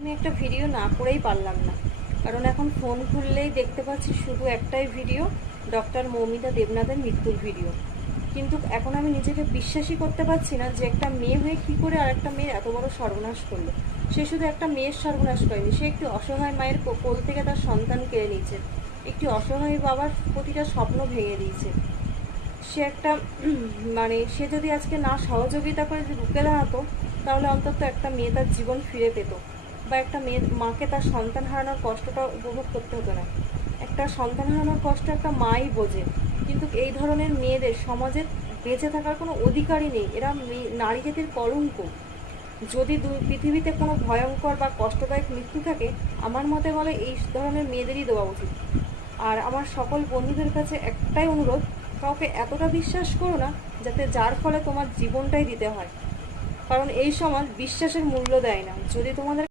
আমি একটা ভিডিও না করেই পারলাম না, কারণ এখন ফোন খুললেই দেখতে পাচ্ছি শুধু একটাই ভিডিও, ডক্টর মৌমিতা দেবনাথের মৃত্যুর ভিডিও। কিন্তু এখন আমি নিজেকে বিশ্বাসই করতে পারছি না যে একটা মেয়ে হয়ে কী করে আর একটা মেয়ের এত বড় সর্বনাশ করলো। সে শুধু একটা মেয়ের সর্বনাশ করেনি, সে একটি অসহায় মায়ের কোল থেকে তার সন্তান কেড়ে নিয়েছে, একটি অসহায় বাবার প্রতিটা স্বপ্ন ভেঙে দিয়েছে। সে একটা সে যদি আজকে না সহযোগিতা করে যদি রুখে দাঁড়াতো, তাহলে অন্তত একটা মেয়ে তার জীবন ফিরে পেত, বা একটা মাকে তার সন্তান হারানোর কষ্টটা উপভোগ করতে হতো না। একটা সন্তান হারানোর কষ্ট একটা মাই বোঝে, কিন্তু এই ধরনের মেয়েদের সমাজে বেঁচে থাকার কোনো অধিকারই নেই। এরা নারী জাতির কলঙ্ক। যদি পৃথিবীতে কোনো ভয়ঙ্কর বা কষ্টদায়ক মৃত্যু থাকে, আমার মতে বলে এই ধরনের মেয়েদেরই দেওয়া উচিত। আর আমার সকল বন্ধুদের কাছে একটাই অনুরোধ, কাউকে এতটা বিশ্বাস করো না যাতে যার ফলে তোমার জীবনটাই দিতে হয়, কারণ এই সমাজ বিশ্বাসের মূল্য দেয় না। যদি তোমাদের